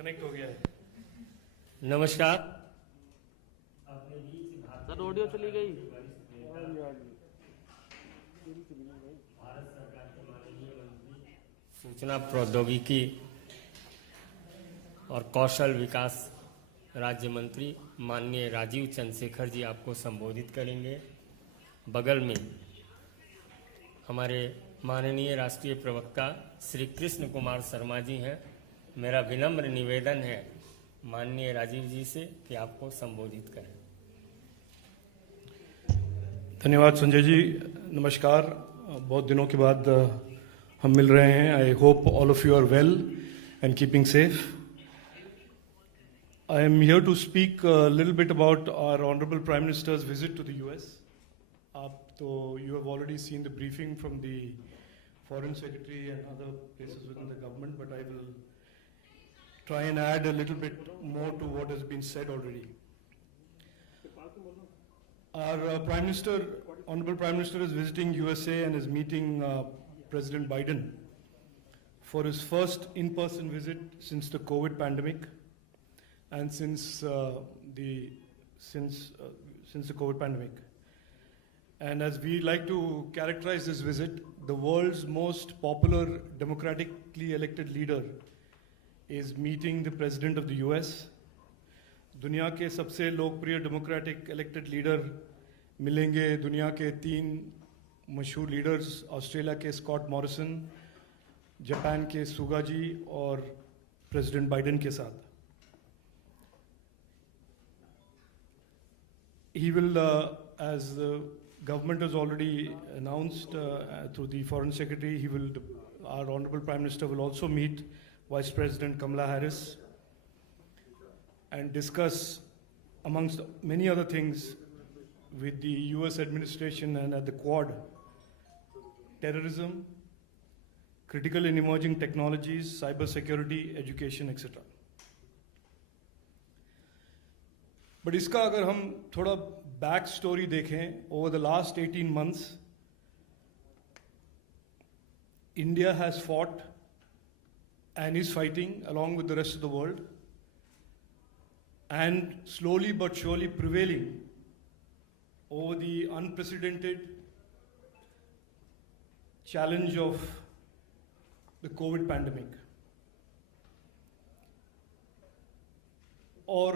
Connect हो गया है। नमस्कार। सर ऑडियो चली गई। सूचना प्रौद्योगिकी और कौशल विकास राज्य मंत्री माननीय राजीव चंद्रशेखर जी आपको संबोधित करेंगे। बगल में हमारे माननीय राष्ट्रीय प्रवक्ता श्री कृष्ण कुमार शर्मा जी हैं। मेरा विनम्र निवेदन है माननीय राजीव जी से कि आपको संबोधित करें। धन्यवाद संजय जी। नमस्कार। बहुत दिनों के बाद हम मिल रहे हैं। I hope all of you are well and keeping safe. I am here to speak a little bit about our Honorable Prime Minister's visit to the US. You have already seen the briefing from the Foreign Secretary and other places within the government, but I will try and add a little bit more to what has been said already. Our Prime Minister, Honorable Prime Minister, is visiting USA and is meeting President Biden for his first in-person visit since the COVID pandemic. And since the COVID pandemic. And as we like to characterize this visit, the world's most popular democratically elected leader is meeting the President of the US. दुनिया के सबसे लोकप्रिय democratic elected leader मिलेंगे दुनिया के 3 मशहूर leaders, Australia के Scott Morrison, Japan के सुगा जी और प्रेसिडेंट बाइडेन के साथ। He will, as the government has already announced through the Foreign Secretary, our Honorable Prime Minister will also meet Vice President Kamala Harris and discuss, amongst many other things, with the US administration and at the Quad, terrorism, critical and emerging technologies, cyber security, education, etc. But इसका अगर हम थोड़ा back story देखें, over the last 18 months, India has fought and is fighting along with the rest of the world and slowly but surely prevailing over the unprecedented challenge of the COVID pandemic. और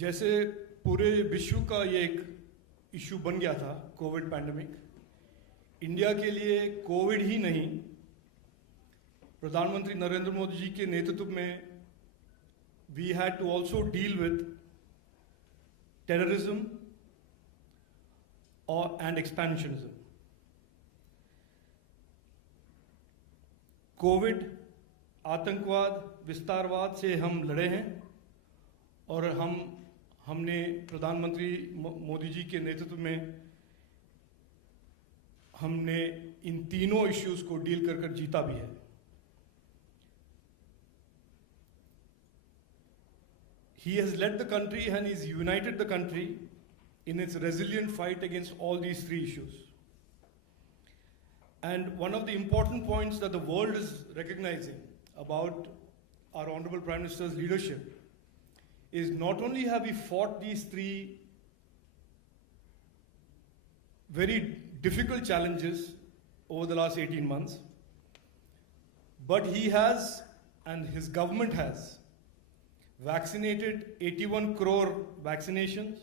जैसे पूरे विश्व का ये एक issue बन गया था कोविड पैंडेमिक, इंडिया के लिए कोविड ही नहीं, प्रधानमंत्री नरेंद्र मोदी जी के नेतृत्व में we had to also deal with terrorism और एंड एक्सपेंशनिज्म। कोविड, आतंकवाद, विस्तारवाद से हम लड़े हैं और हमने प्रधानमंत्री मोदी जी के नेतृत्व में हमने इन तीनों इश्यूज को डील कर जीता भी है। He has led the country and he's united the country in its resilient fight against all these 3 issues. And one of the important points that the world is recognizing about our Honorable Prime Minister's leadership is not only have we fought these 3 very difficult challenges over the last 18 months, but he has, and his government has, vaccinated 81 crore vaccinations.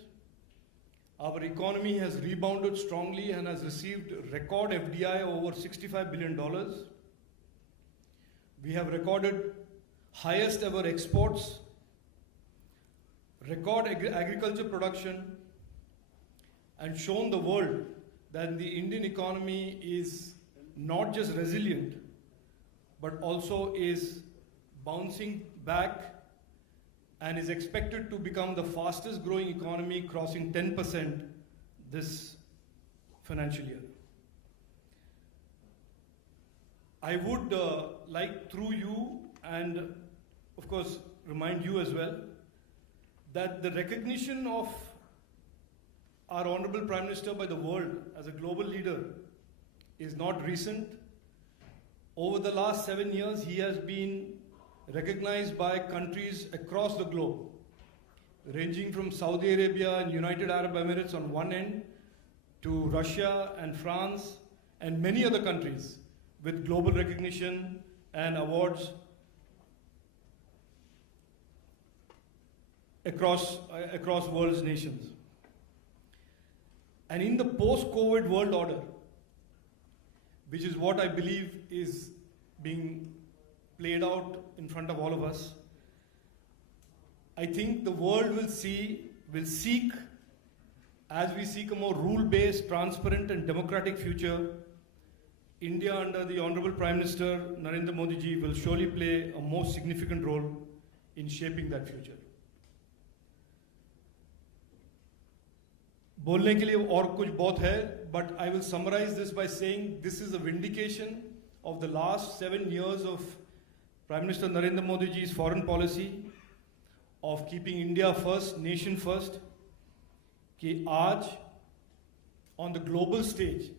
Our economy has rebounded strongly and has received record FDI over $65 billion. We have recorded highest ever exports, record agriculture production, and shown the world that the Indian economy is not just resilient, but also is bouncing back and is expected to become the fastest growing economy, crossing 10% this financial year. I would like, through you and of course remind you as well, that the recognition of our Honorable Prime Minister by the world as a global leader is not recent. Over the last 7 years, he has been recognized by countries across the globe, ranging from Saudi Arabia and United Arab Emirates on one end to Russia and France and many other countries with global recognition and awards across world's nations. And in the post-COVID world order, which is what I believe is being played out in front of all of us, I think the world will seek, as we seek a more rule-based, transparent and democratic future, India under the Honorable Prime Minister Narendra Modi ji will surely play a most significant role in shaping that future. बोलने के लिए और कुछ बहुत है, but I will summarize this by saying this is a vindication of the last 7 years of Prime Minister Narendra Modi ji's foreign policy of keeping India first, nation first, कि आज on the global stage,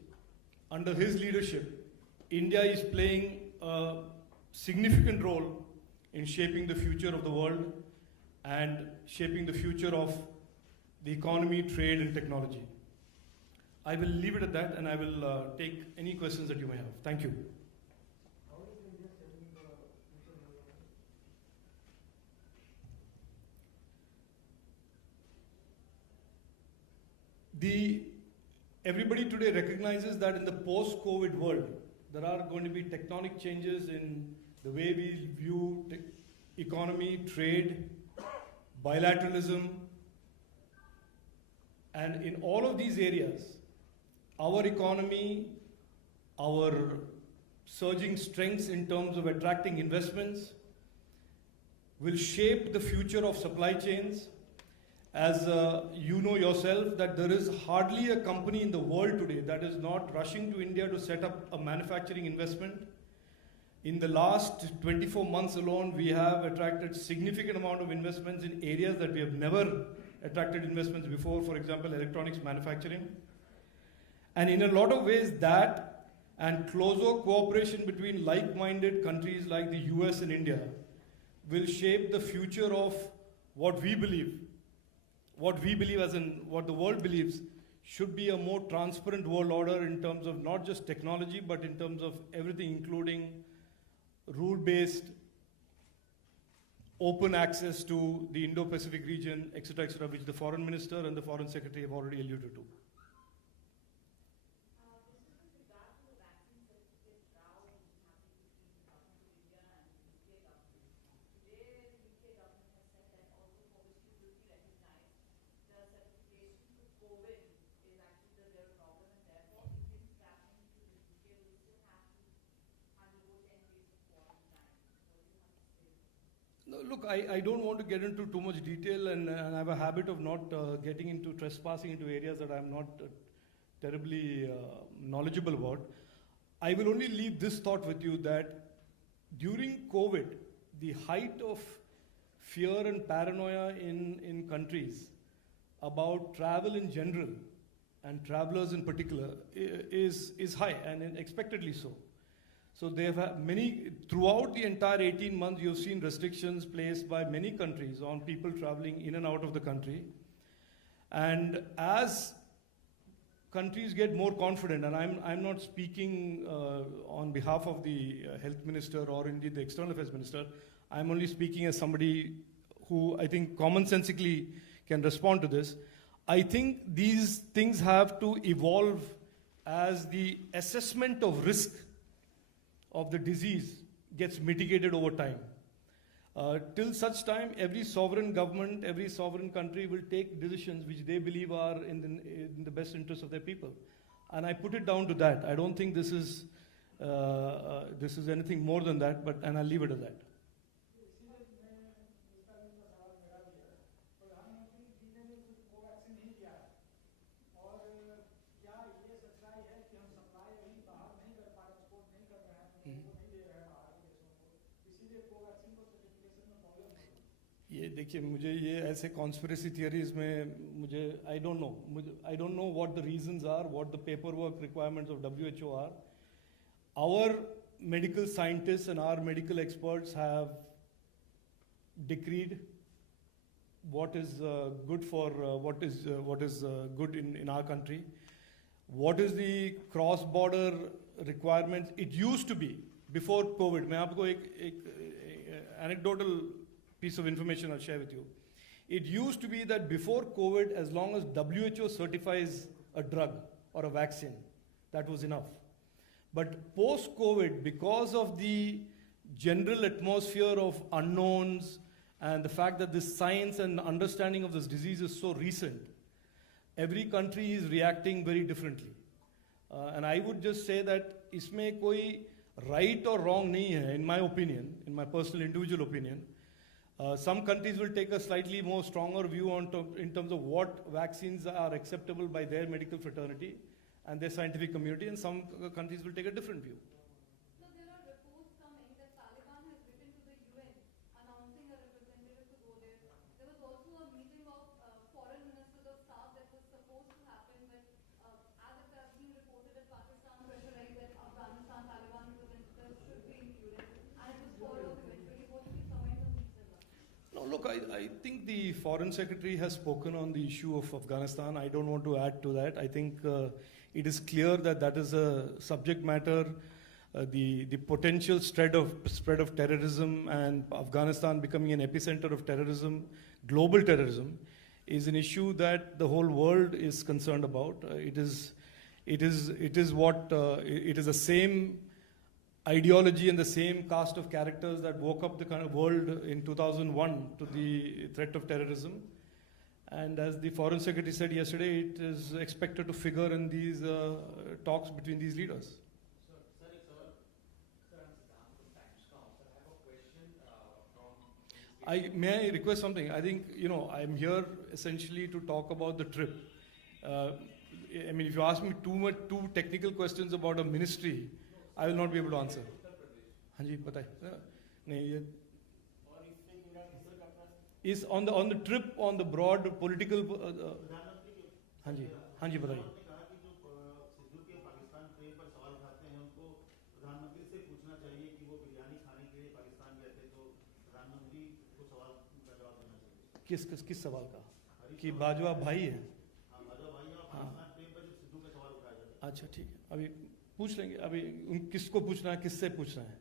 under his leadership, India is playing a significant role in shaping the future of the world and shaping the future of the economy, trade and technology. I will leave it at that and I will take any questions that you may have. Thank you. Everybody today recognizes that in the post-COVID world, there are going to be tectonic changes in the way we view economy, trade, bilateralism, and in all of these areas, our economy, our surging strengths in terms of attracting investments will shape the future of supply chains. As you know yourself, that there is hardly a company in the world today that is not rushing to India to set up a manufacturing investment. In the last 24 months alone, we have attracted significant amount of investments in areas that we have never attracted investments before, for example, electronics manufacturing. And in a lot of ways, that and closer cooperation between like-minded countries like the US and India will shape the future of what we believe as in what the world believes should be a more transparent world order in terms of not just technology, but in terms of everything, including rule-based, open access to the Indo-Pacific region, etc., which the Foreign Minister and the Foreign Secretary have already alluded to. Look, I don't want to get into too much detail, and I have a habit of not getting into trespassing into areas that I'm not terribly knowledgeable about. I will only leave this thought with you that during COVID, the height of fear and paranoia in countries about travel in general and travelers in particular is high, and expectedly so. So they have had throughout the entire 18 months, you've seen restrictions placed by many countries on people traveling in and out of the country. And as countries get more confident, and I'm not speaking on behalf of the health minister or indeed the external affairs minister, I'm only speaking as somebody who I think commonsensically can respond to this. I think these things have to evolve as the assessment of risk of the disease gets mitigated over time. Till such time, every sovereign government, every sovereign country will take decisions which they believe are in the best interest of their people. And I put it down to that. I don't think this is anything more than that, and I'll leave it at that. ये देखिए मुझे ये ऐसे conspiracy theories में मुझे I don't know what the reasons are, what the paperwork requirements of WHO are. Our medical scientists and our medical experts have decreed what is good for what is good in our country. What is the cross-border requirements? It used to be before COVID. मैं आपको एक anecdotal piece of information I'll share with you. It used to be that before COVID, as long as WHO certifies a drug or a vaccine, that was enough. But post-COVID, because of the general atmosphere of unknowns and the fact that this science and understanding of this disease is so recent, every country is reacting very differently. And I would just say that इसमें कोई right or wrong नहीं है, in my opinion, in my personal individual opinion. Some countries will take a slightly more stronger view in terms of what vaccines are acceptable by their medical fraternity and their scientific community, and some countries will take a different view. No, there are reports coming that Taliban has written to the UN announcing a representative to go there. There was also a meeting of foreign ministers of staff that was supposed to happen, but as it has been reported that Pakistan pressurized that Afghanistan Taliban representatives should be included, and it was followed eventually. What do you comment on these developments? No, look, I think the foreign secretary has spoken on the issue of Afghanistan. I don't want to add to that. I think it is clear that that is a subject matter. The potential spread of terrorism and Afghanistan becoming an epicenter of terrorism, global terrorism, is an issue that the whole world is concerned about. It is the same ideology and the same cast of characters that woke up the kind of world in 2001 to the threat of terrorism. And as the Foreign Secretary said yesterday, it is expected to figure in these talks between these leaders. May I request something? I think, I'm here essentially to talk about the trip. I mean, if you ask me two technical questions about a ministry, I will not be able to answer. हाँ जी पता है नहीं ये is on the trip on the broad political हाँ जी बताइए किस सवाल का कि बाजवा भाई है अच्छा ठीक है अभी पूछ लेंगे अभी किसको पूछना है किससे पूछना है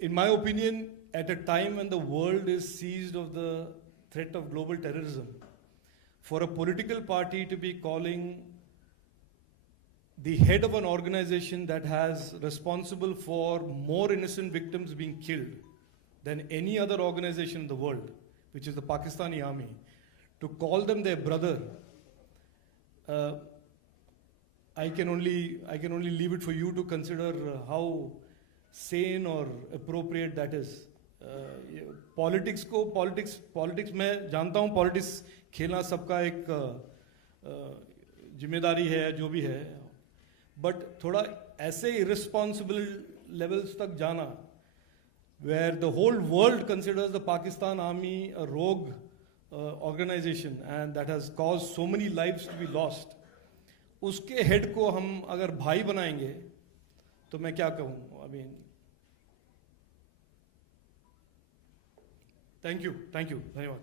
in my opinion, at a time when the world is seized of the threat of global terrorism, for a political party to be calling the head of an organization that has responsible for more innocent victims being killed than any other organization in the world, which is the Pakistani army, to call them their brother, I can only leave it for you to consider how sane or appropriate that is. Politics में जानता हूँ politics खेलना सबका एक जिम्मेदारी है जो भी है, but थोड़ा ऐसे irresponsible levels तक जाना, where the whole world considers the Pakistan army a rogue organization and that has caused so many lives to be lost, उसके head को हम अगर भाई बनाएंगे तो मैं क्या कहूँ? I mean, thank you, धन्यवाद.